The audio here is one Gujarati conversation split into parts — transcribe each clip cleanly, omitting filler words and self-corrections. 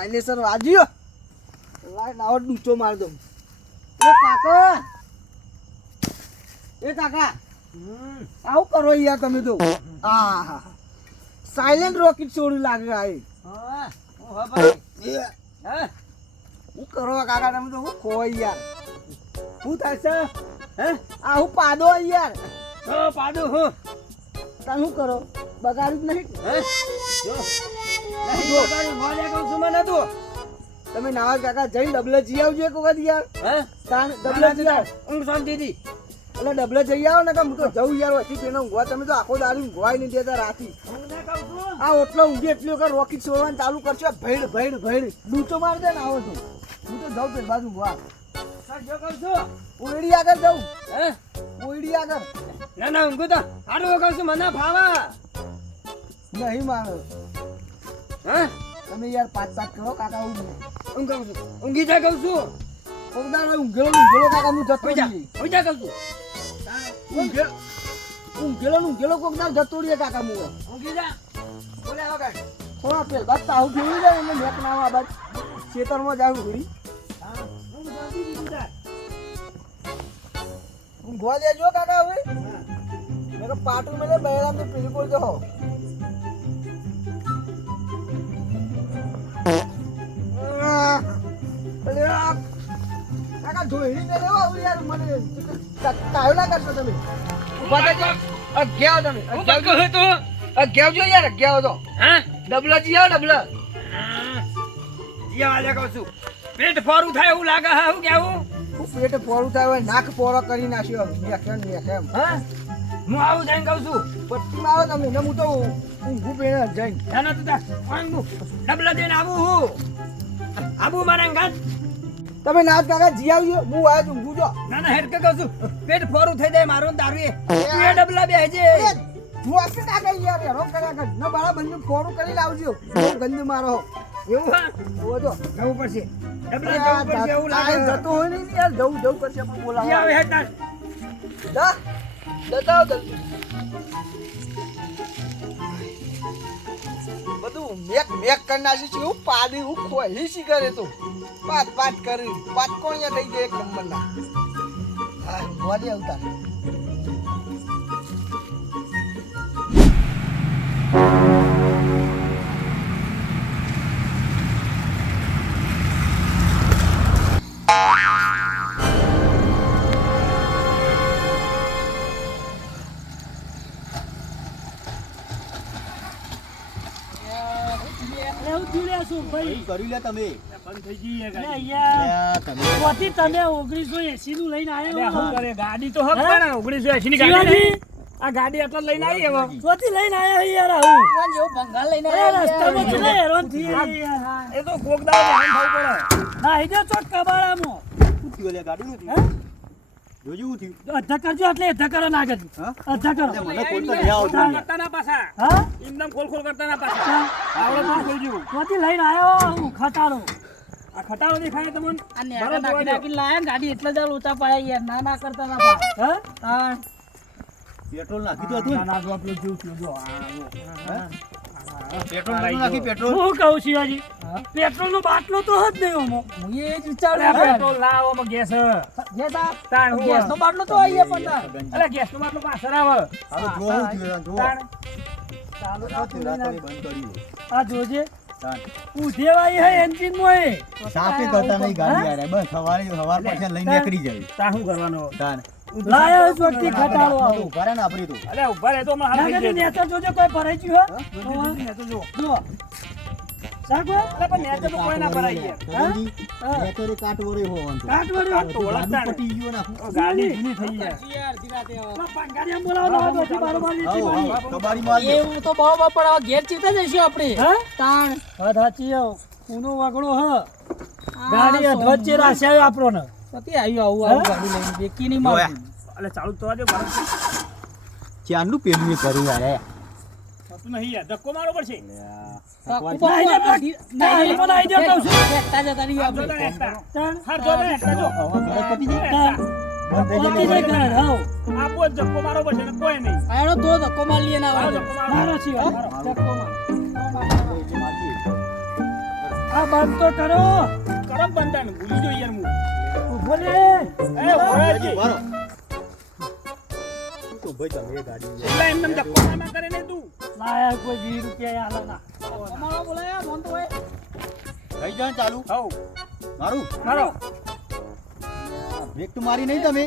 સાયલેન્સર વાજ્યો લાઈ નાવ ડૂચો માર દઉં એ કાકા આવું કરો યાર તમે તો હા સાયલેન્ટ રોકેટ છોડ્યું લાગે આ હું કરો કાકા તમે તો હું ખોઈ યાર શું થાય છે હે આ હું પાડો યાર પાડો હો તમે શું કરો બગાડ્યું જ નહીં હે જો નહીં બગાડ્યું મોલે કહું છું મને તું તમે નાવા કાકા જઈને ડબલે જઈ આવજો એક વખત યાર હે તાન ડબલે જઈ આવ ઊંઘ શાંતિ હતી એટલે ડબલે જઈ આવો ને કે હું તો જવું યાર વચ્ચે પેલો ઊંઘવા તમે તો આખો દારૂ ઊંઘવાય નહીં દેતા રાતી આ ઓટલો ઊંઘી એટલી વખત રોકેટ છોડવાનું ચાલુ કરશો ભેડ ભેડ ભેડ ડૂચો માર દે ને આવો તો હું તો જાઉં પેલી બાજુ ઊંઘવા જો કહું છું ઓયડી આગળ જાઉં હે ઓયડી આગળ ના ના ઊંઘું તો હારું કહું છું મને ફાવા નહીં માનો હે તમે યાર પાંચ કરો કાકા ઊંઘ કહું છું ઊંઘી જા કહું છું પગદાર ઊંઘેલો કાકા હું જતો રહી હોઈ જા કહું છું ઊંઘેલો પગદાર જતો રહીએ કાકા હું ઊંઘી જા બોલે વગર થોડા પેલ બાદ તાવ ફેરવી જાય એટલે મેક ના આ બાદ ખેતરમાં જાવ ઘડી ઊંઘવા દેજો કાકા હવે મેં તો પાટું મેલે બહેરામ તો પેલી બોલ દો કાકા ધોઈ ને લેવા આવું યાર મને કાયો ના કરશો તમે ઉભા થજો અગ્યાવ તમે હું કહું તું અગ્યાવ જો યાર અગ્યાવ તો હા ડબલા જી આવો ડબલા યા વાલે કહું છું પેટ ફોરું થાય એવું લાગે હા હું કેવું હું પેટ પોરું થાય હોય નાક પોરો કરી નાખ્યો એમ હા હું આવું જઈને કહું છું પટ્ટીમાં આવો તમે ને હું તો ઊંઘું પેને જઈને જાનો તું તા ડબલા દઈને આવું હું આબુ મારા ગાત તમે નાચ કાકા જી આવજો હું આજ ઊંઘું જો ના ના હેડ કે કહું છું પેટ ફોરું થઈ જાય મારું દારૂ એ તું એ ડબલા બેહજે હું આપી કાકા યાર હેરો કર્યા કર ન બાળા બંને પોરું કરી લાવજો ગંદ મારો એવું હા ઓ જો જવું પડશે ડબલા જવું પડશે એવું લાગે જતો હોય નહીં યાર જવું પડશે પણ બોલાવો જી આવે હેડ ના જા બતાવો જલ્દી બધું મેક કરી નાખ્યું છે હું પાડી હું ખોઈ શી કરે તું પાટ કરી પાટ કોણ થઈ જાય એક નંબરના હા બોલી આવતા કરી લે તમે બંધ થઈ ગઈ તમે 1980 નું લઈને આવ્યો શું કરે ગાડી તો હક પણ 1980 ની ગાડી આ ગાડી આટલા લઈને આવી હવે ચોથી લઈને આવ્યો યાર આવું જેવો બંગાળ લઈને રસ્તામાં કેટલા હેરાન થઈ યાર એ તો કોકદાર હેરાન થવું પડે ના ઈજો ચોક કબાડામાં ઉઠી લે ગાડી નથી હે જોજો ઉઠી અધા કરજો એટલે અધા કરો ના કરજો હા? અધા કરો મને કોઈ તો નહીં આવતું યાર. કરતા ના પાછા હા એકદમ ખોલ કરતા ના પાછા આવડે તો ખોલ જેવું ચોથી લઈને આવ્યો હું ખટારો આ ખટારો દેખાય તમને ગાડી એટલે જ લોચા પડ્યા યાર ના ના કરતા ના પા હા પેટ્રોલ નાખી દો તું ના જો આપણું જીવ થયો જો પેટ્રોલ નાખી પેટ્રોલ હું કહું શિવાજી પેટ્રોલ નો બાટલો તો જ નહીં ઓમો હું એ જ વિચારું પેટ્રોલ લાવવામાં ગેસ તાણ હું ગેસ નો બાટલો તો આઈએ પણ અલે ગેસ નો બાટલો પાછળ આવે હવે જોવું થયું જો તાણ ચાલો રાતે બંધ કર્યું આ જોજે તાન ઉધેવાઈ હે એન્જિન મોય સાપે કરતા નહીં ગાડી યાર બસ સવાર પછી લઈને નીકળી જાય તાણ શું કરવાનો તાન લાયો ચોથી ખટારો આવો ઉભા રહે ને આપણી તો અલે ઉભા રહે તો હમણાં હાલ થઈ જાય નેચર જોજે કોઈ ભરાઈ ગયું ને તો જો હો જો સાગો અલે પણ નેચર તો કોઈ ના ભરાઈ યાર નેતરે કાટ વરે હોવાનું કાટવાડ્યો તો ઓળખતા પટી ગયો ને ગાડી જૂની થઈ જાય પંગારિયા બોલાવો તો દોથી બારોબાર નીચે મારી કબાડી મારજો એવું તો બહુ પણ હવે ઘેર ચીતા જઈશું આપણે હે તાણ હા સાચી આવ ઉનો વાગડો હ ગાડી અધવચ્ચે રાસ્યા આપણો ને પતિ આવ્યું આવું ગાડી લઈને બેકી નહીં મારતું અલે ચાલુ તો આજે બરાબર ચાંદનું પેલું કર્યું યાર થતું નહીં યાર ધક્કો મારવો પડશે એકતા જતા રહીએ જો આપણે એકતા હા જો એકતા જો આપો જ ધક્કો મારવો પડશે ને કોઈ નહીં આનો તો ધક્કો માર લઈએ ના મારો આવે ધક્કો મારો મારો છે ધક્કો માર આ બંધ તો કરો. કરો બંધન ભૂલી જો યાર હું ઊભો રે. એ ભોળાજી બરો તો ભાઈ તમે ગાડી એટલે એમને ધક્કો ના કરે ને તું લાયા કોઈ 20 રૂપિયા આલો ના. અમારો બોલાયા ફોન તો હોય. થઈ જાય ચાલુ હઉ મારું મારો બ્રેક તો મારી નહીં તમે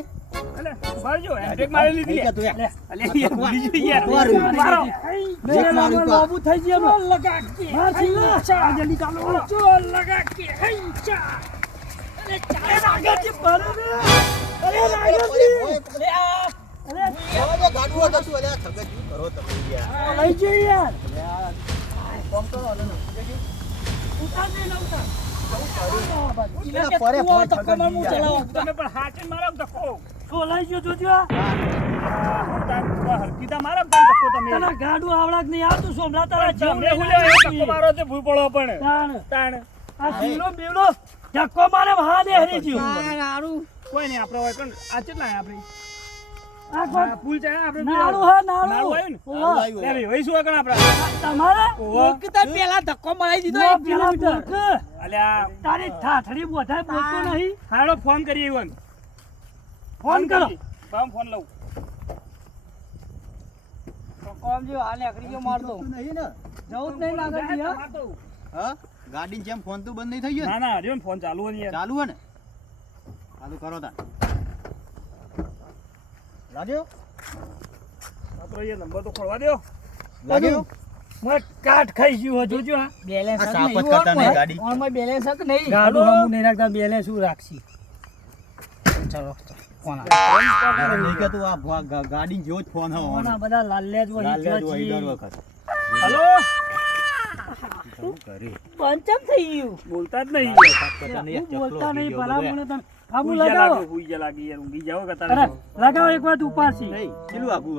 અલે ઉભારજો એ બ્રેક મારી લીધી થઈ લે. ગયા તું અલે યાર ભૂલી જો યાર મારું. મારો બ્રેક મારું તો લાંબુ થઈ ગયું એમ. લગા કે હા, સીધા. ચા જલ્દી કાઢો. ચો લગા કે હઈ ચા. અરે ચા નાગાજી ભરો રે. અરે ઓય, નાગાજી. ઓય, અરે આ અરે ઓય, ગાડું હતું શું? અલ્યા થગત શું કરો તમે યાર? લઈ જઈ યાર. કોમ કરો ને. ઉતાર દે ના ઉતાર. ઈલા કે પરે તું ફોન આ ધક્કો માર હું ઠગન ચલાવું. તમે પણ હાચે મારો ધક્કો ખોલાઈ ગયો જોજો આ. હરકીતા મારો ધક્કો તમે તને ગાડું આવડા નહીં આવતું સોમલા તારા તમે જીવ હું લે ધક્કો મારો તે ભૂલ પડો પણ તાણ તાણ આ જીવડો બીવડો ધક્કો મારે હા દે હરી જીવ નારું કોઈ નહીં આપણે હોય પણ આ કેટલા આપણે આ કોણ પુલ છે આપણે નાળું હા નાળું નાળું આવ્યું ને ઓવા. આવ્યું. લે ભાઈ વઈ શું આગળ આપણે તમારે ઓળખતા પેલા ધક્કો મરાઈ દીધો નો 1 પેલા કિલોમીટર. મૂર્ખ. અલ્યા તારી ઠાઠડી બોધાય બોલતો નહીં. હાલો ફોન કરીએ ઈવન ફોન કરો. ફોન લઉં કોમ જો આને અકડી ગયો મારતો. તું નહીં ને જવું જ નહીં નાગરજી હા. હા ગાડીની જેમ ફોન તો બંધ નહીં થઈ ગયો ના ના હરિયો ફોન ચાલુ હોય ને ને? યાર ચાલુ હે ને ચાલુ કરો તા લાગ્યો આપણો એ નંબર તો ખોલવા દ્યો લાગ્યો મોય કાટ ખાઈ ગયું હો જોજો આ. બેલેન્સ આ જ સાપ જ નહીં કરતા નહીં હોય. ગાડી. ઓનમાં બેલેન્સ જ નહીં. ગાડું હમું નહીં રાખતા બેલે શું રાખશી. ચલો ફોન અરે નહીં કે તું આ ગાડી જેવો જ ફોન હો ફોન આ બધા લાલ્યા જ વળી લાલ જો લેજો છીએ. દર વખત હલો શું કરી પંચમ થઈ ગયું. બોલતા જ નહીં હું બોલતા નહીં ભલામણ તમે આબુ હુઈ જા લગાવો. લાગે, હુઈ જા લાગે યાર ઊંઘી જાઓ કે અરે તારે લગાવો એક વાત ઉપાસી. કેટલું આપું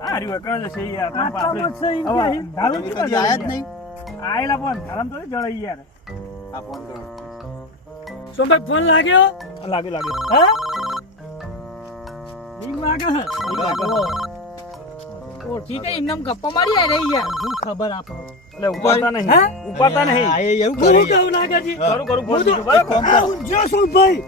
આ હરિયો કણ જશે યાર તમે આટલા પાસે મત છે એમ હવે કે. ધારું તમે કેટલા કદી આયા જ જણાય નહીં યાર? આયેલા પણ ધારમ તો જણાય યાર આ ફોન કરો સોમભાઈ ફોન લાગ્યો લાગે લાગે હા રિંગ વાગે છે. ઓળખી કઈ એમને ગપ્પા મારી આઈ રહી યાર. શું ખબર આપો. એટલે ઉપાડતા નહીં હે? ઉપાડતા નહીં આ એ એવું હું કરે કહું નાગાજી કરું કરું ફોન હું તો- કીધું, બરાબર? આ હું જો સોમભાઈ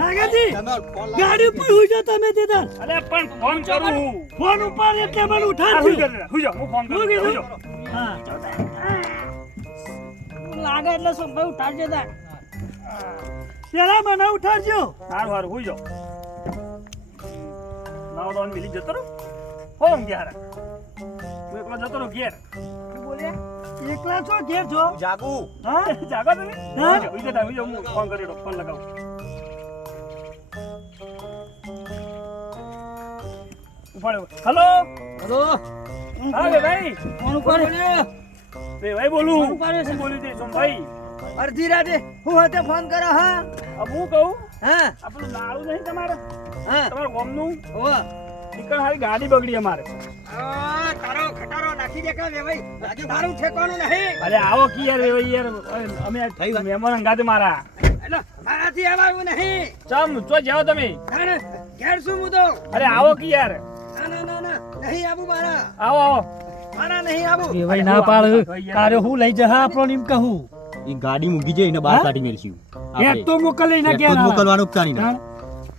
નાગાજી તમે ફોન ગાડી ઉપર હુઈ જાઓ તમે તે તાર. અરે પણ ફોન કરું હું ફોન ઉપર એટલે મને આ હુઈ ઉઠાડજો. જા, હુઈ જા, હું ફોન કરું હું કીધું? હુઈ જા. હા લાગે એટલે સંભાઈ ઉઠાડજે તાર. પેલા મને ઉઠાડજો. હારું હારું હુઈ જાઓ નાવ દોન મિલી જતો રહો હોમ ગયા હું એકલો જતો રહો ઘેર શું બોલ્યા? એકલા છો ઘેર છો જાગુ હા જાગો તમે હા? હુઈ જા હુઈ જા હું ફોન કરી ફોન લગાવું ઉપાડ્યો હલો હલો હા બે ભાઈ ફોન ઉપર બે ભાઈ બોલું ફોન ઉપાડ્યો છે. હું બોલું તે સોમભાઈ અડધી રાતે હું હાથે ફોન કરો હા अब હું કહું હા આપણું નાળું નહીં તમારે હા તમારું ગોમનું હોવા નીકળ હારી ગાડી બગડી અમારે તારો ખટારો નાખી દે કા ભાઈ આજે તારું ઠેકાણું નહીં અરે આવો કી યાર બે ભાઈ યાર અમે થઈ વાત. મહેમાન અંગાતે મારા એટલે મારાથી આવાનું નહીં ચમ ચો જાઓ તમે તાણે ઘેર શું હું તો અરે આવો કી યાર ના ના ના ના નહીં આવું મારા આવો આવો મારા નહીં આવું એ ભાઈ ના પાડ તારે હું લઈ જા આપણો એમ કહું એ ગાડી મૂકી જાય એને બહાર હા? કાઢી મેલશું એક તો મોકલી ના એક તો ગયા મોકલવાનું જ તારી ના.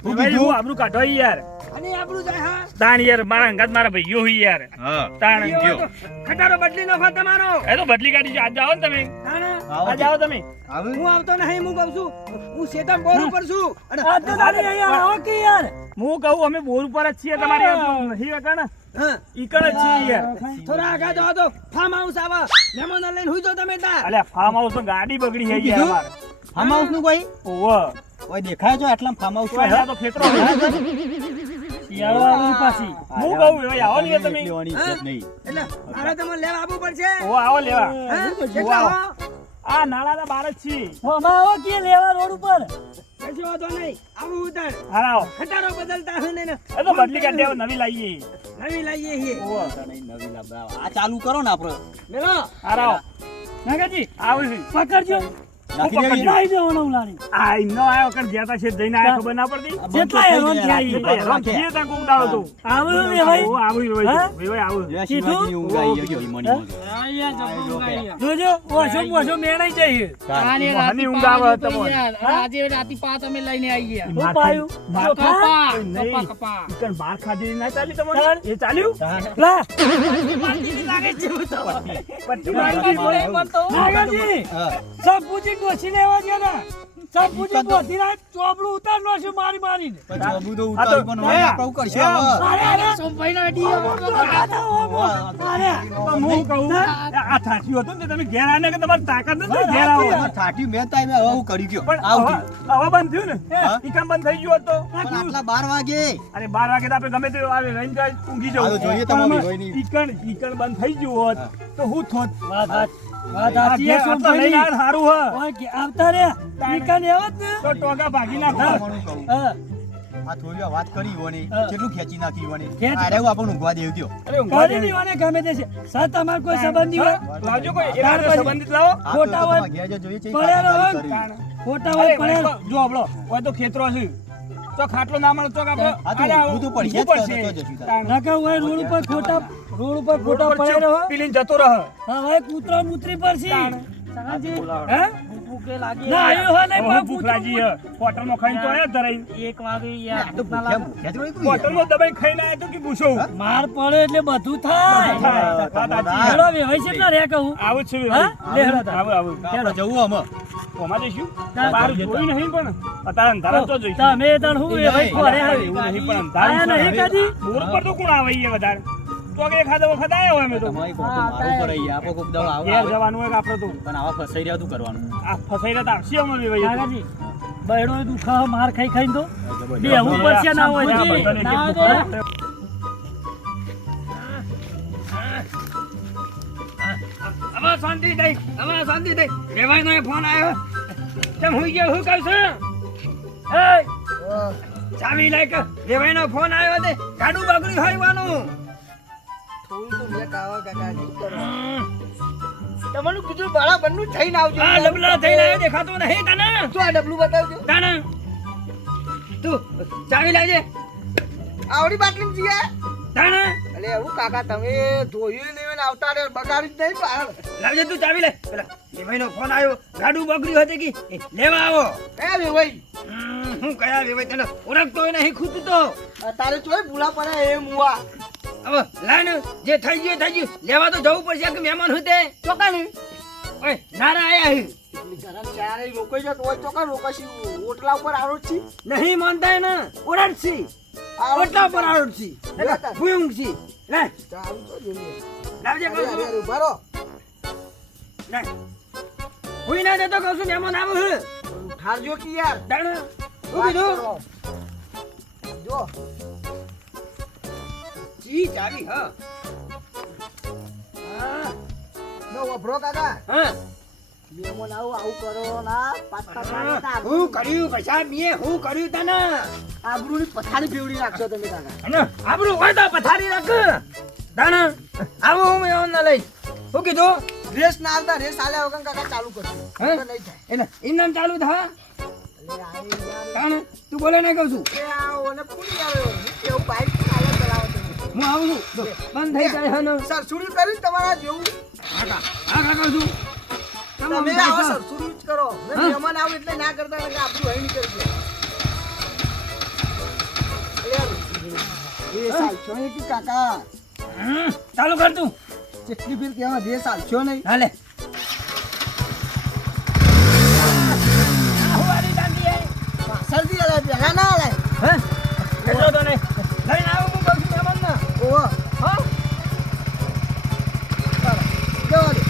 બે ભાઈ હું આબરૂ કાઢો યાર અને આપણું જાય હા તાણ યાર મારા અંગાત મારા ભાઈઓ હોય યાર હા તાણ ઈયો તો ખટારો બદલી નાખો તમારો એ તો બદલી ગાડી છે આજ જાઓ ને તમે તાણે આવો આજ આવો તમે આવે હું આવતો નહીં હું કહું છું હું શેતમ બોર ઉપર છું અને આ તો તારી અહીંયા આવો કે યાર હું કહું અમે બોર ઉપર જ છીએ તમારે નહીં વગર હા ઈકણ જ છીએ યાર થોડા આગળ જાઓ તો ફાર્મ હાઉસ આવા મહેમાનો લઈને હુઈ જાઓ તમે ત્યાં અલ્યા ફાર્મ હાઉસ તો ગાડી બગડી છે યાર અમારે ફાર્મ હાઉસ નું કોઈ ઓવો કોઈ દેખાય છે આટલા ફાર્મ હાઉસ પહેલા તો ખેતરો હોય. શિયાળો આવી પાછી હું કહું ભાઈ આવો ને તમે લેવાની ઇજ્જત નહીં એટલે મારે તમને લેવા આવવું પડશે ઓ આવો લેવા હા? કેટલા હો? આ નાળાના બાર જ છીએ હોમાં આવો કે લેવા રોડ ઉપર કશો વાંધો નહીં આવું ઉતાર હા આવો ખટારો બદલતા હોય ને એ તો બદલી કાઢી આવો, નવી લાવીએ નવી લાવીએ છીએ ઓવો નવી લાવવા. આ ચાલુ કરો ને આપણે મેલો હા આવો નાગાજી આવું છે પકડજો નાખી દેવી. નાઈ દેવાનો ઉલાળી. આ એમનો આયો કણ ગયા તા છે જઈને આયા ખબર ના પડતી આ જેટલા બંધ તો હેરાન થઈ થયા ગયા, એટલે હેરાન થઈએ ત્યાં કોક દાડો તો આવું વેવાઈ. આવું હા? આવું જેવા શિવાજીની ઊંઘ આવી ગઈ ઈમોની ઊંઘ. જોજો ઓછો ઓછો મેણાઈ જાય. મહાની ઊંઘ આવે તમને આજે રાતી પાંચ અમે લઈને આવીએ હું પાયું ચોખા? કપા નહીં. કપા ઈકણ બાર ખાધી ના ચાલી તમારે એ ચાલ્યું લા પટ્ટી મારી નાગરજી હા. સબુજી ડોસી લેવા ગયા ને સબુજી ડોસી ના ચોબડું ઉતાર નો છે મારી મારીને. પછી અબુ તો ઉતારી પણ હવે આપણું કરશે હવે. અરે અરે સોમભાઈ નો આઈડિયા અરે હું કહું આ થાઠ્યું હતું ને તમે ઘેર આને કે તમારી તાકાત નથી ઘેર આવો હવે ઠાઠી મેં તાઈ મેં હવે હું કરી ગયો પણ આવું હવે બંધ થયું ને હા? ઈ કામ બંધ થઈ ગયું હોત તો પણ આટલા 12 વાગે અરે 12 વાગે તો આપણે ગમે તે આવે રહીને જાય ઊંઘી હા, તો જવું જોઈએ તમારી ભાઈની. ઈકણ બંધ થઈ ગયું હોત તો હું થોત વાત આ સાચી ઘેર છે આટલા લઈને સોમભાઈ. આ સારું હ ઓય કે આવતા રે નીકળ આવત ને તો ટોગા ભાગી નાખો હું કહું. હા આ થોડી વાત કરી હોની હા. કેટલું ખેંચી નાખી હોની ખેંચ. અરે હું આપણને ઊંઘવા દેવ દ્યો. અરે ઊંઘવા કરી દે. દીવાને ગમે તે છે સર તમાર કોઈ સંબંધી હોય લાવજો કોઈ એના સંબંધિત લાવો આ તો ખોટા હોય. તમારા ઘેર જે જોઈએ છે એ પડ્યા રહો. કાકાની કરી. ખોટા અરે હોય પડે જો આપણો હોય તો ખેતરો છે તો ખાટલો ના મળે તો આપણે હા, તો અરે આવો, ઊંઘવું તો પડશે જ, ઊંઘવું તો પડશે. જશું તારે. નકા હોય રોડ ઉપર ખોટા રોડ પર પડે રહો પીલીને જતો રહે હા હવે કૂતરો મૂતરી પડશે સાંજે હે ભૂખે લાગી ના આવ્યો હોય નહીં બહુ પણ ભૂખ લાગી હે. હોટલમાં ખાઈને તો આયા જ ધરાઈને. 1 વાગે યાર આ તો ભૂખ્યા ભૂખ્યા જ રહી કોઈ યાર. હોટલમાં દબાઈને ખાઈને આયા તો કે પૂછો માર પડે એટલે બધું થાય થાય. હા. હેડો વેવાઈ છે ને રે કહું આવું જ છે હા? લે હેડો તાર. આવું આપણે જવું અમે. કોમાં જઈશું ત્યાં બહાર જઈએ. જોયું નહીં પણ અત્યારે અંધારા તો જઈશું તમે તાર હું વેવાઈ કોરે એવું હવે નહીં પણ આયા અંધારું નહીં છે. કદી બોર પર તો કોણ આવે અહીંયા વધારે તો કે એખાદ વખત આયા હોય અમે તો તમારી કોક તો મારું પર આઈ આપો કોક દાડો આવો ઘેર આવે. જવાનું હોય કે આપણે તો પણ આવા ફસાઈ રહ્યા તું કરવાનું. આ ફસાઈ રહ્યા તો આવશે અમે વેવાઈએ તો. કાકાજી બહેડો દુખાવો માર ખાઈ ખાઈને તો બેહવું પડશે ના હોય આ તો. બધાને ના એક દે. હવે શાંતિ થઈ હવે શાંતિ થઈ રેવાય નો ફોન આવ્યો તેમ હુઈ ગયો હું કહું છું એ ચાવી લઈ કે રેવાય નો ફોન આવ્યો તે ગાડું બગડ્યું હોયવાનું થોડું તો મેં કાવા કાકાજી કરો. તમારું કીધું બરાબરનું થઈને આવજો. આ લબલા થઈને આવ્યો દેખાતો નહીં તને શું આ ડબલું બતાવજો. તને તું ચાવી લાવજે આવડી બાટલી જીએ. તને અલે એવું કાકા તમે જોયું નહીં ને આવતા રે બગાડી જ નહીં પાડ. લાવજે તું ચાવી લે પેલા રેવાય નો ફોન આવ્યો ગાડું બગડ્યું હતું કે એ લેવા આવો એ રે ભાઈ હું કયા રેવાય તને ઓળખતો નહીં ખૂતું તો તારે ચોય ભૂલા પડે એ મુવા. હવે લાઈન જે થઈ ગયું લેવા તો જવું પડશે કે મહેમાન હોય તે ચોકાની ઓય નારા આયા હે ગરમ ચારે રોકાઈ જતો હોય ચોકા રોકાશી ઓટલા ઉપર આવો જ છી. નહીં માનતા ને ઓરડસી ઓટલા પર આડસી લેતા. ભૂંગસી લે ચાલું તો જોઈએ. લાવજે અરે, કહું અરે, છું અરે, ઉભા રહો. લે હુઈ ના દેતો કહું છું મહેમાન આવું હે ઉઠાડજો કે યાર. દાણ શું વાત કીધું કરો. જો જી ચાવી હા હા નો વભરો કાકા હા મહેમાન આવું કરો ના પાછા હું કર્યું પૈસા મેં હું કર્યું તને આબરૂની પથારી ફેવડી નાખશો તમે કાકા. અને આપણું હોય તો પથારી રાખ દાણ આવું હું મહેમાન ના લઈ શું કીધું રેસ ના આવતા રેસ આલ્યા વગર કાકા ચાલુ કરજો. હે? તો નહીં થાય. એને ઇનામ ચાલુ થા અલે આ યાર. દાણ તું બોલે ને કહું છું એ આ ઓને પૂરી આવે એવું બાઈક ચાલે ચલાવો તમે. હું આવું છું બંધ થઈ જાય હે ને સરસુડી કરી તમારા જેવું હા કહું છું તમે આવો સરસુડી જ કરો. ને મહેમાન આવે એટલે ના કરતા ને આપણું હઈ નહીં કરજો. અલે યાર, એ સાલશો નહીં કે કાકા ચાલુ કર તું જેટલી ફેર કહેવા જે સાલશો નહીં. હાલે આહુવારી દાંડી હે પાછળથી અલાય પહેલા ના અલાય. હે એટલો તો નહીં લઈને આવું હું કહું છું મહેમાનને ઓહો હા જવા દે.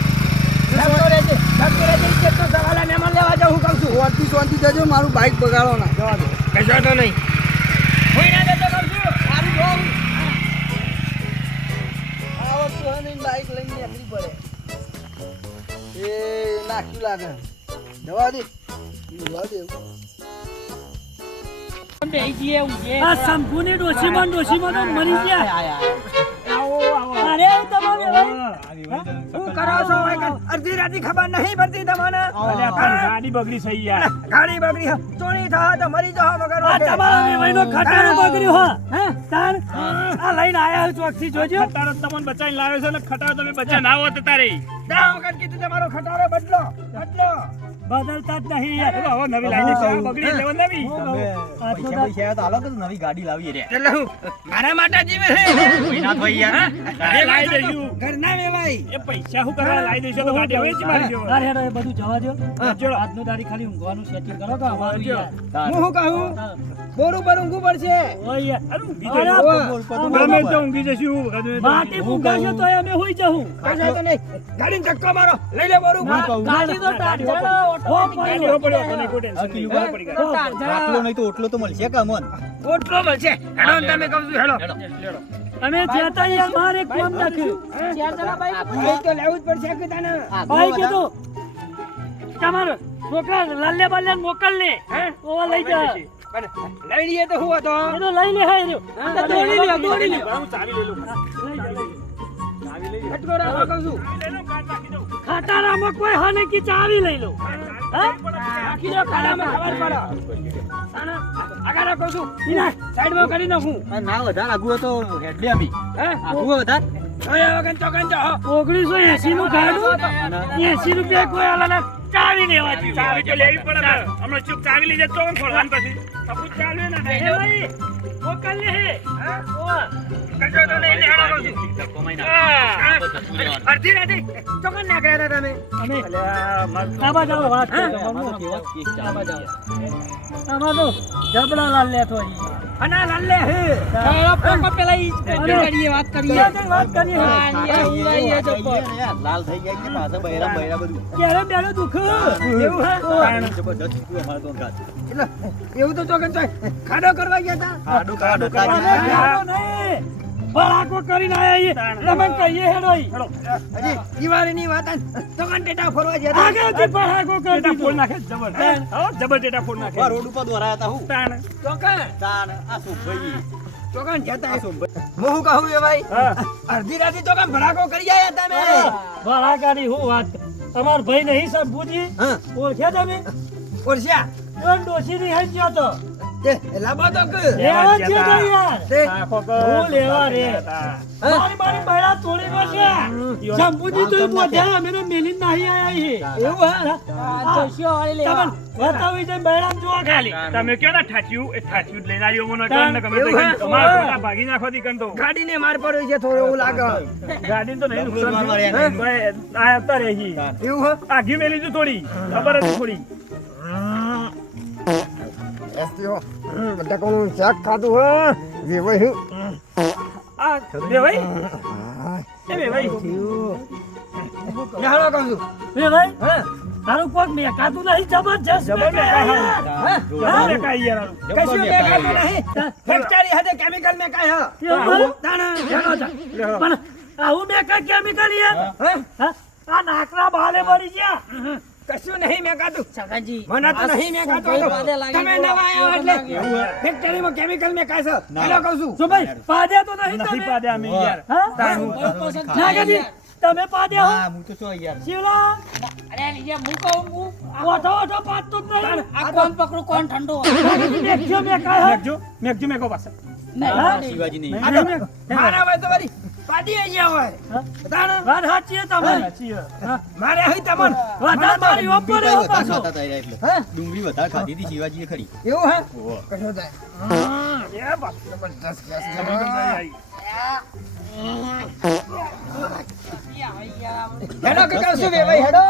ધક્કો રહેજે ઇજ્જત તો સવાલા મહેમાન લેવા જાઉં હું કહું છું શાંતિ શાંતિ જજો મારું બાઈક બગાડો ના જવા દે. કશો તો નહીં કોઈ ના દેતો કહું છું સારું જો આ વસ્તુ હે ને બાઈક લઈને નીકળી પડે એ નાખ્યું લાગે જવા દે જવા દે. બેહી જઈએ ઊંઘે આ શંભુની ડોશીમાં તો મરી ગયા આવો અરે તમારે ભાઈ શું કરો છો ભાઈ કાન? અડધી રાતી ખબર નહીં પડતી તમને ગાડી બગડી થઈ યાર. ગાડી બગડી હ, ચોરી થાય તો મરી જાઓ મગર આ તમારા વેવાઈનો ખટારો બગડ્યો હા હે તાર આ લઈને આયા છો ચોકથી જોજો ખટારો તમને બચાઈને લાવ્યો છે ને ખટારો તમે બચા ના હોત તારે. દા વખત કીધું તમારો ખટારો બદલો બદલો. બદલતા જ નહીં યાર હવે નવી લાઈન છે, બગડી લેવા નવી. પૈસા પૈસા તો હાલો કે નવી ગાડી લાવીએ રે એટલે હું મારા માટે જીવે છે ના ભાઈ યાર એ લાઈ દઈશું. ઘરના વેવાઈ એ પૈસા શું કરવા લાઈ દઈશું તો ગાડી હવે જ મારી દેવો. તારે હેડો એ બધું જવા દો ચલો. આજનો તારી ખાલી ઊંઘવાનું સેટિંગ કરો કે અમારું યાર હું શું કહું બોરું પર ઊંઘવું પડશે ઓય યાર અરે ઊંઘી અરે જજો. બોલ, ગમે તો ઊંઘી જશું. ગમે તો માટી ફૂંકાશે તો અમે હોઈ જવું કશો તો નહીં ગાડીને ધક્કો મારો લઈ લે બોરું ગાડી તો ટાંચા ઓટો ગાડી ઉપર પડ્યો, તને કોઈ ટેન્શન નહીં. ઉપર પડી ગયા. આટલો નહીં તો ઓટલો તો મળશે કે અમોન ઓટલો મળશે હેડો ને તમે કહું છું હેડો અમે જતા યાર મારે એક કામ નાખ્યું ભાઈ તો લેવું જ પડશે કે તને ભાઈ કીધું તમારો છોકરા લાલ્લે બાલ્લે મોકલ ને હે ઓવા લઈ જા પણ લઈ લઈએ તો હું હતો એ તો લઈ લે હાય રહ્યો દોડી લે દોડી લે હું ચાવી લઈ લઉં. ફટકો રાખો કહું છું લઈ લઉં, કાચ રાખી દઉં. ખટારામાં કોઈ હાને કી ચાવી લઈ લો હે રાખી દો ખાડામાં ખબર પડો સાના આગળ રાખો છું ઈના સાઈડમાં કરી નાખું ના વધારે આગુ તો હેડલે અમી હે આગુ વધારે જોયા વગર ચોકન જો 1980 નું ગાડું 80 રૂપિયા કોઈ આલાના ચાવી લેવા દીધી ચાવી તો લેવી પડે ને. હમણાં ચૂપ ચાવી લઈ જતો હું ખોલવાનું પછી. કપૂત ચાલુ ને. એ ભાઈ મોકલ લે હે ઓવા કશો તો નહીં હેડો કહું છું અડધી રાતે ચોકન નાખ્યા હતા તમે અમે આબા જાવ વાત આબા તો જબડા લાલ લેતો અને લાલે હે પેલા ઈ વાત કરીએ વાત કરીએ લાલ થઈ જાય કે પાછા બૈરા બૈરા બધું ક્યારે બેરો દુખ એવું હે જબરદસ્ત કૂવો અમારે તો ગાત એટલે એવું તો ચોકન ચોય ખાડો કરવા ગયા હતા કાડું કાડું અમે ખાડો નહીં ભડાકો કરીને આયા તમે કહીએ હેડો હજી દિવાળીની વાત ચોકન ટેટા ફરવા ગયા હતા આગળથી ભડાકો કરી ટેટા ફોડ દીધો નાખે જબર. હા, જબર ટેટા ફોડ નાખે. રોડ ઉપર દોરાયા હતા હું તાણ. ચોકન તાન આ સુભાઈ ચોકન જતા હું શું કહું એ ભાઈ હા. અડધી રાતે ચોકન ભડાકો કરી આયા તમે ભડાકાની હું વાત તમાર ભાઈ નહીં સંભુજી હા ઓળખ્યા તમે ઓરસ્યા એવો ડોસી ની હઈ ગયો તો તે લાંબા તો કે લેવા છે તો યાર તે આખો કર. હું લેવા રે હા? મારી મારી બૈરા તોડી નો છે સંભુજી તો બોધ્યા અમે તો મેલીન નહીં આયા હી એવું હા તમને બતાવી જાય બૈરા જોવા ખાલી તમે ક્યાં ના ઠાઠ્યું? એ ઠાઠ્યું જ લઈને આવ્યો મને કહો ને ગમે તે એવું હે? કંઈ. તમારા ખોટા ભાગી નાખો તી કંતો. ગાડીને માર પડ્યો છે થોડો એવું લાગે ગાડીને તો નહીં નુકસાન મારવા થયું. રહ્યા નહીં. ભાઈ, આ અત્યારે હી. એવું હે આઘી મેલી દીધું થોડી. ખબર હતી થોડી. બધા કોણ શાક ખાધું હે જે ભાઈ આ બે ભાઈ. એ બે ભાઈ. હાલો કહું છું એ ભાઈ હા તારું કોક મેકાતું નહીં જબરજસ્ત જબર મેકાય હા જબર મેકાય યાર આનું. કશું મેં ખાધું નહીં ફેક્ટરી હાથે કેમિકલ મેં કાય હા એવું તાણા હેડો જા. પણ આવું મેકા કેમિકલ યાર હે હા? આ નાકના બાલે મરી ગયા કશું નહીં મેં ખાધું સગાજી મને તો નહીં મેં ખાધું તમે નવા આવ્યા એટલે ફેક્ટરીમાં કેમિકલ મેં કાય છે હેલો કહું છું જો ભાઈ પાદ્યા તો નહીં નથી તમે પાડ્યા અમે યાર. હા નાગાજી તમે પાદ્યા હો હા હું તો છો યાર શિવલા અરે લીજે હું કહું હું ઓઠો ઓઠો પાડતો જ નહીં આ કોણ પકડું કોણ ઠંડો નાગાજી મેકજો મેકાય હે મેકજો મેકજો મેકો પાછા. હા? શિવાજી નહીં મારા હોય તો વળી પાડી આઈ ગયા હોય હા? તાણા વાત સાચી છે તમારી સાચી હે. મારે અહીં તમન વધારે મારી ઉપર એવો પાછો એટલે હે ડુંગળી વધારે ખાધી હતી શિવાજીએ ખરી એવું હે કશો થાય એ બસ. જબરદસ્ત કેસ છે. હેડો કે કહું છું બે ભાઈ હેડો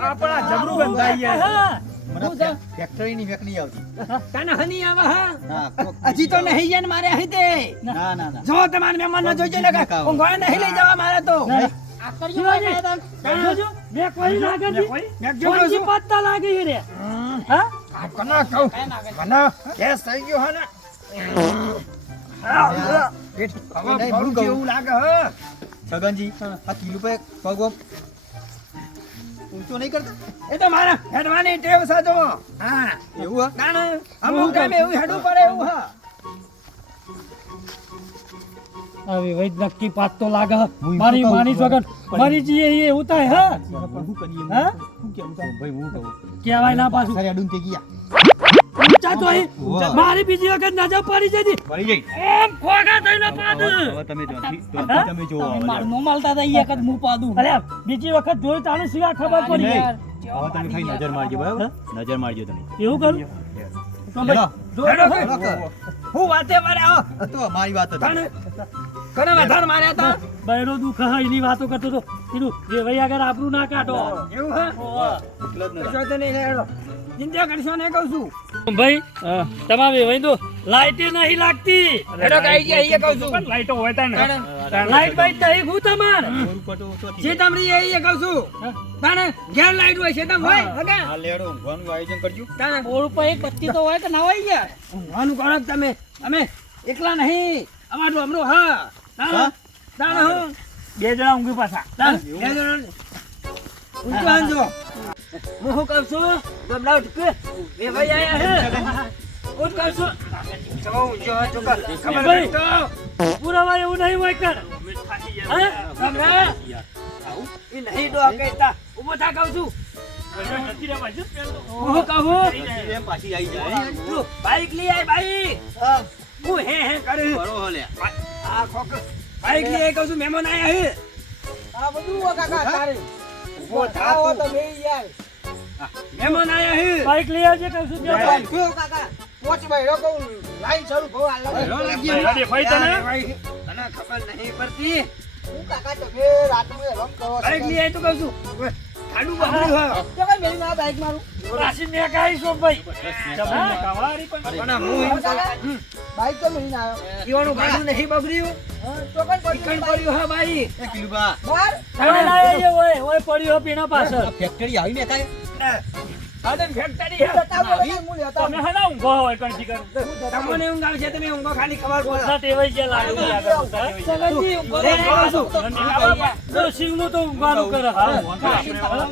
આપણા જબરું ગંધાઈ યાર. હા. મને ફેક્ટરી ની વેકની આવતી તને હની આવે હા ના હજી તો નહીં જાય ને મારે અહીં તે ના ના ના જો તમારે મહેમાન ના જોઈજો ને કે ઊંઘવા નહીં લઈ જવા મારે તો શિવાજી જોજો મેં કોઈ નાગાજી મેકજો કહું કોણથી છું પત્તા લાગી રે હા આ કોના કહું મને કેસ થઈ ગયો હે ને પેટ હવે ફરું જેવું લાગે હે છગનજી આ કિલો પે પગો ઊંચો નહીં કરતા એ તો મારા હેડવાની ટેવ છે જો હા એવું હા ના ના અમુક ટાઈમ એવું હેડવું પડે એવું હા હવે વૈદ નક્કી પાત તો લાગે હ. હું મારી શું કહું માની છું? સગન મરી જઈએ એ એવું થાય હા પણ શું કરીએ? હા? શું કેવું તાર? ભાઈ હું કહું. કહેવાય ના પાછું સારી અડુન તે ગયા. ઊંચા તો અહીં વાહ. મારી બીજી વખત નજર પડી જતી પડી જઈ. એમ ખોગા થઈને પાદ હવે તમે જો. હા? તમે જો. તમે મારું નો માલતા હતા ઈ એક જ હું પાડું અરે બીજી વખત જોઈ તાણે સિવાય ખબર પડી ગઈ હવે તમે ખાલી નજર મારજો બરાબર? નજર મારજો તમે. એવું કરું તો ભાઈ હેલો. જો હેલો, ભાઈ. હેલો. હું વાતે મારે આવો તો મારી વાત હતી. કને વધારે માર્યા હતા બૈરો દુઃખ હા એની વાતો કરતો તો કીધું જે ભાઈ આગળ આબરૂ ના કાઢો એવું હે એટલો જ નતા. કશો તો નહીં હેડો. ચિંતા કરશો ને કહું છું ભાઈ તમારે ભાઈ તો લાઈટે નહીં લાગતી હેડો કે આઈ ગયા અહીંયા કહું છું લાઈટો હોય તા તાણે. લાઈટ બાઈટ નહીં હું તમાર બોર પટો તો ઠીક. જે તમને અહીંયા કહું છું તાણે ઘેર લાઈટ હોય છે તમ હોય હગા આ લેડો ઊંઘવાનું આયોજન કરજો. તાણે બોર ઉપર એક બત્તી તો હોય કે ના હોય યાર ઊંઘવાનું કરો છો તમે અમે એકલા નહીં અમારું હમણાં હા તાણે તાણે હું બે જણા ઊંઘી પાછા તાણે બે જણ ઊંચું આંજો હું શું કહું છું ગમલા ઉઠકે બે ભાઈ આયા હે હું કહું છું ચલો ઊંચો ચોકા ખબર ભાઈ. નહીં તો પુરાવા એવું નહીં હોય કર હા? ગમલા એ નહીં ડો કહેતા ઊભો થા કહું છું હું કહું એમ પાછી આવી જાય. તું બાઈક લઈ આય બાઈક હું હે કરું બરો લે. આ ખોક બાઈક લઈ આય કહું છું મહેમાન આયા હે આ બધું હો કાકા તારે ઊભો થા આવો તું. તમે યાર મહેમાન આયા હે બાઈક લઈ આવજે કઈ શું ત્યાં કયો કાકા પોચ ભાઈ કહું લાઈન શરૂ કહું આ હેલો લાઈન લાગી ભાઈ, ભાઈ તને? તને ખબર નહીં પડતી હું કાકા તમે રાતનું રમ કરો છો બાઈક લઈ આય તો કહું છું ખાડું બગડ્યું હા તો કઈ મેલી ના બાઈક મારું રાશિ મેં કાઈ છો ભાઈ પણ હું એમ કહું, બાઈક તો મેલી ના આવ્યો ઈવાનું ખાડું નહીં બગડ્યું તો કઈ ચિકન પડ્યું પડ્યું હા બાઈ એ કિલુબા. બાર ઓય પડ્યો પીણા પાછળ ફેક્ટરી આવી ને કાંઈ? આદમ ફેક્ટરી હે બતાવો ને હું લેતા તમે હના ઊંઘો હોય કંઠી કર તમને ઊંઘ આવે છે તમે ઊંઘો ખાલી ખબર પડે ઓછા ટેવાઈ ગયા લાગે સગનજી ઊંઘો તો કહું છું. તો શિવનું તો ઊંઘવાનું કરે ઊંઘવાનું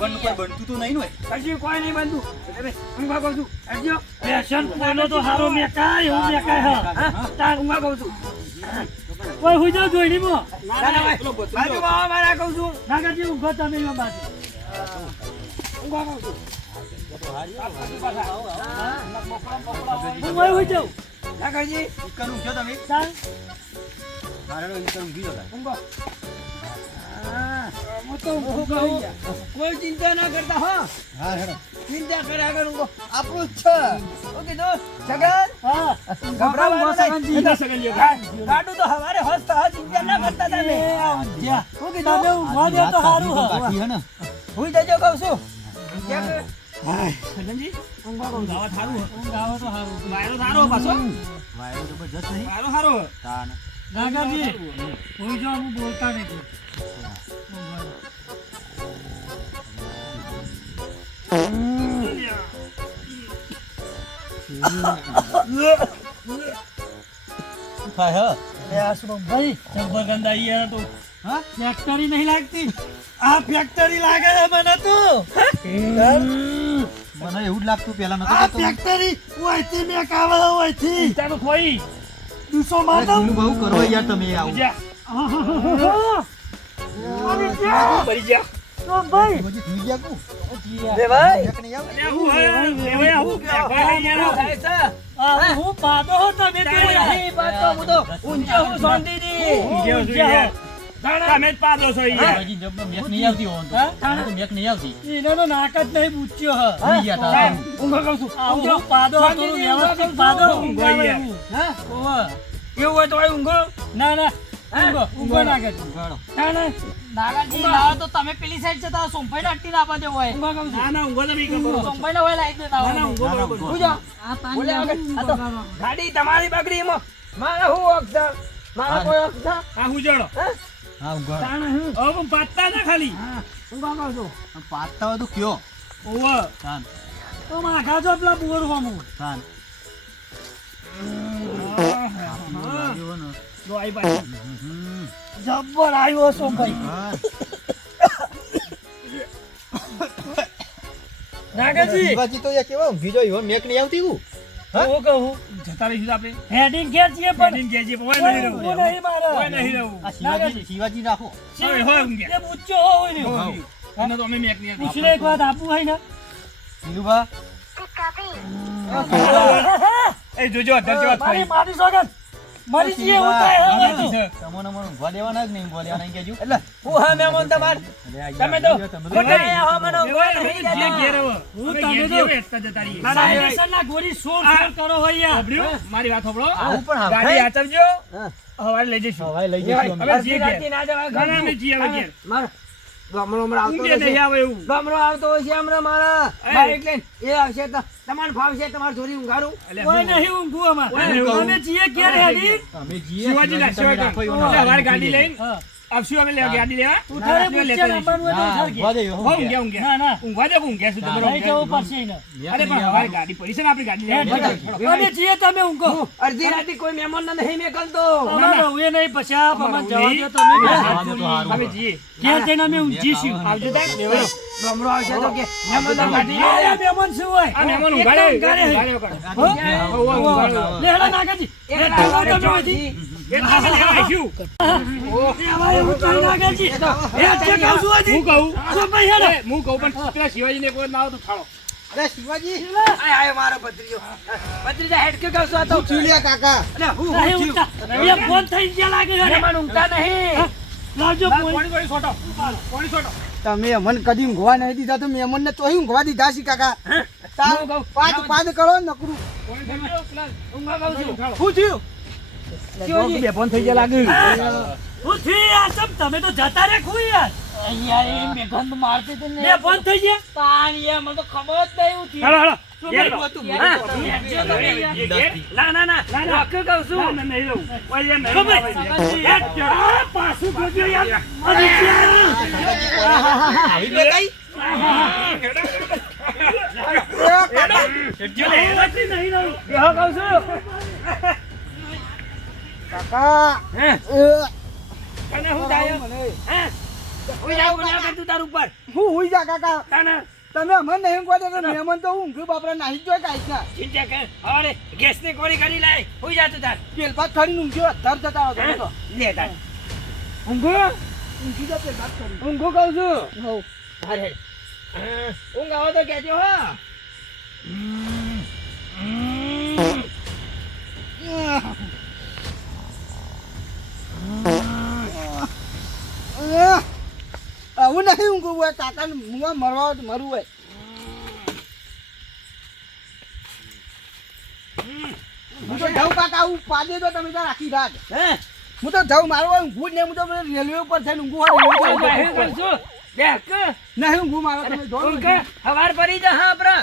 કોઈ બનતું તો નહીં ને હોય. હજી કોઈ નહીં બનતું તમે ઊંઘવા કહું છું હજી ફેશન કોઈનો તો હારો મેકાય એવું મેકાય હા તાર ઊંઘવા કહું છું કોઈ હુઈ જાવ જોઈડીમાં ના ના ભાઈ બાજુમાં આવો મારા કહું છું ના કરતી ઊંઘો તમે એમાં બાજુ ઊંઘવા કહું છું હું ઓય હુઈ જાઉં નાગરજી ઈકન ઊંઘ્યો તમે? ચાલ મારે ઈકન ઊંઘી જતા. ઊંઘો હું તો ઊંઘું કહું કોઈ ચિંતા ના કરતા હો હા હેડો. ચિંતા કર્યા કર ઊંઘો આપણું જ છે ઓકે દોસ્ત સગન હા ગભરાવાનું નહીં. ગાડું તો હવારે હસતા હા ચિંતા ના કરતા તમે હું કીધું તમે ઊંઘવા દો તો સારું હા બાકી હે ને? હુઈ જજો કહું છું સગનજી ઊંઘવા કહું છું ઊંઘ આવે તો સારું વાયરો સારો પાછો વાયરો જબરજસ્ત નહીં? વાયરો સારો તાન. નાગાજી હુઈ જાઓ હું બોલતા નથી શું થાય હે? ભાઈ જબ્બર ગંદા યાર તો હા? ફેક્ટરી નહીં લાગતી આ ફેક્ટરી લાગે છે મને તો મને એવું જ લાગતું પહેલા નતો આ કહેતો. ફેક્ટરી ઓયથી મે કાવે ઓયથી તારો કોઈ દુસો અરે મારતો કિલું બહુ કરો યાર તમે આવું. પડી જા તો ભાઈ હજી સુઈ ગયા કુ? રે ભાઈ એક નહીં આવે? આ હું પાડો હો તમે તો નહીં બાતો હું તો ઊંચો હું શાંતિથી તમે જ પાડો છો હજી જબ્બર મેક નહીં આવતી હોન તો. મને તો મેક નહીં આવતી. એનો તો નાક જ નહીં પૂછ્યો હ સુઈ ગયા તા. ઊંઘો કહું છું આ હું પાડો હો તો વ્યવસ્થિત પાડો ઊંઘાવે એવું. હા ઓવે. એવું હોય તો ભાઈ ઊંઘો ના ના ઊંઘો ના કરતી ઊંઘાડો. ના ના નાગાજી ના તો તમે પેલી સાઈડ જતા સોમભાઈ ને અટ્ટી ના આપવા દે હોય ઊંઘો કહું છું ના ઊંઘો તો બી કરો સોમભાઈ ને હોય લાવી દેતા હોય ઊંઘો ના, ના, બરોબર. ઊંઘો. ઊંઘો. આ બોલ્યા તાની વગર. આ તો ગાડી તમારી બગડી એમાં મારે હું અક્ષર મારે કોઈ અક્ષર આ હુજડો હા ઊંઘાડો. તાણે હું હવે પણ પાડતા ના ખાલી ઊંઘો કહું છું આમ પાડતા હોય તો કયો? ઓવે તાન. તો માખા જો પેલા બોર હોમું તાન. લાગ્યો ને. જો આઈ પાછી હમ. જબ્બર આવ્યો સોમભાઈ હા. નાગાજી શિવાજી તો યાર કેવા ઊંઘી જાય, એવો મેક નહીં આવતી હું. હું કહું જતા રહીશું આપણે હેડિંગ ઘેર છીએ પણ હેડીને ઘેર જઈએ, પણ ઓય નહીં રહું. ઊંઘવું નહીં મારે. ઓય નહીં રહું. આ શિવાજી રાખો. હોય, હોય ઊંઘ્યા. એ બુચ્ચો હોય ને હોય. એને તો અમે મેક નહીં આપી. પૂછને એક વાત આપવું હોય ને ધીરુભા, એ જોજો અત્યારે કેવા મારી થાય. મારી સોગન મરી જઈએ હું થાય હવે તો. તમને મને ઊંઘવા દેવાના જ નહીં, ઊંઘવા દેવાના નહીં કહેજો. એટલે હું હા મહેમાન તમાર તમે તો ખોટા આયા હો મને ઊંઘવા નહીં જે દેતા. ઘેર આવો. હું અમે તમે ઘેર તો- જઈએ, એટલા જતા રહીએ. સાયલેન્સરના ગોળી શોર શોર કરો હોય યાર. સાંભળ્યું? મારી વાત સાંભળો. આવું પણ ગાડી સાંભળે. આચરજો. સવારે લઈ જઈશું. હવાઈ લઈ જઈશું અમે. હવે જઈએ ઘેર. ના જવાય ના, ના, અમે જઈએ હવે ઘેર. મારા ગામડો હમણાં આવતો ઊંઘે નહીં રહેશે. આવે એવું. ગામડો આવતો હોય છે હમણાં મારા એ. બાઈક લઈને. એ આવશે તો તમારે ફાવશે તમારે જોડી ઊંઘાડું. અલ્યા, કોઈ હું- નહીં ઊંઘવું અમાર. કોઈ નહીં ઊંઘવું. અમે છીએ ઘેર હેડી. અમે જઈએ, શિવાજી ના, તમે શિવાજી રાખો એવું ના. ના. સવારે ગાડી લઈને હા. આવશું અમે લેવા ગાડી લેવા. તું તારે આપણે બુચ્ચે લેતા લાવવાનું હોય તો ના, ઉઠાડ ઊંઘવા કે. દેજો, હો, ઊંઘ્યા. ઊંઘ્યા. ના ના ઊંઘવા દે, ઊંઘ્યા શું તમારે લઈ જવું પડશે એને. અરે પણ સવારે ગાડી પડી છે ને આપણી ગાડી લેવા. અમે છીએ તમે ઊંઘો. અડધી રાતે કોઈ મહેમાન નહીં મેકલતો. અમારે હવે નહીં પછી આપ અમને જવા દો તો અમે જવા દો તો હારું. અમે જઈએ. ઘેર જઈને અમે ઊંઘીશું. આવજો તાર. લેવા. ગામડો આવશે તો કે મહેમાન તો ગાડી આ મહેમાન શું હોય? આ મહેમાન ઊંઘાડે, એકદમ ઘરે. ઊંઘાડે કરે. હો? હો, હો, ઊંઘાડે. લેહડા નાગાજી. એક એ ડાલો તમે તમે અહીંથી. એટલે અમે લેવા આવીશું. એ હવે એવું કઈ નાગાજી. એ જે કહું છું હજી. હું કહું. શું ભાઈ હેડો. એ, હું કહું પણ પેલા શિવાજીને કોઈ ના આવે તો થાળો. અરે શિવાજી આય આય મારો ભત્રીજો. ભત્રીજા હેડ કે કહું છું આ તો ચૂલિયા કાકા. અરે હું નહીં ઊંઘતા. એ ફોન થઈ ગયા લાગે છે. મહેમાન ઊંઘતા નહીં. લાવજો ફોન. પાણી પાણી છોટો. પાણી છોટો. તમે અમને કદી ઊંઘવા નહીં દીધા તો મહેમાન ને તોય ઊંઘવા દીધા છે કાકા. હું કહું. પાંચ કરો નકરું. પાણી છોટો. પેલા ઊંઘવા કહું છું. શું થયું? શિવાજી બે ફોન થઈ ગયા લાગે. હું થી યાર તમ તમે તો જતા રે ખુઈ યાર. યાર એ મેઘન મારતી હતી ને બે ફોન થઈ ગયા. તાણી એ મને તો ખબર જ નહીં હું હાલો, હાલો. શું ઘેર બોલું? હતું. થયું. હા. ઘેર જો તમે યાર. ઘેર. ના ના ના રોકે કહું છું. ના, ના, નહીં રહું. ઓય, એ નહીં ખબર. આવે. યાર, આ પાછું જોજો યાર. અરે યાર. આવી બે કઈ? નથી નહીં રહું. બેહો કહું છું. કાકા તને શું થાય? હે? હું જાઉં, હું જાઉં તું તાર ઉપર. હું હુઈ જા કાકા. તને તમે અમને નહીં ઊંઘવા દેતા મહેમાન તો ઊંઘ્યું બાપરા નાહી જોય કાંઈ ના. ચિંતા કર. હવારે ગેસની ગોળી કરી લાય. હું જા તું તાર. પેલપાત ખડીને ઊંઘ્યો ધર જતા હો તમે તો. લે તાર. ઊંઘો ઊંઘી જા પેલપાત ખડી. ઊંઘું કહું છું. હઉ. અરે. ઊંઘ આવો તો કહેજો હા. આવું નહીં ઊંઘવું હોય કાકાને મુવા મરવા હોય તો મરવું હોય. હું તો જાઉં કાકા આવું પાડે તો તમે તો આખી રાત. હું તો જાઉં મારું હોય ઊંઘવું જ નહીં. હું તો પેલા રેલવે ઉપર થઈને ઊંઘવું હોય હું કહું છું. દેખ. નહીં ઊંઘવું મારો તમે જોવો ઊંઘ. ને. હવાર પડી જા હા આપણા.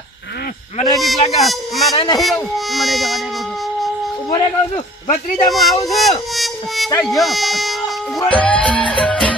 મને બીક લાગે. મારે નહીં રહું. મને જવા દે કહું છું. ઉભો રે કહું છું. ભત્રીજા હું આવું છું. ચાલ જો. ઉભો રે.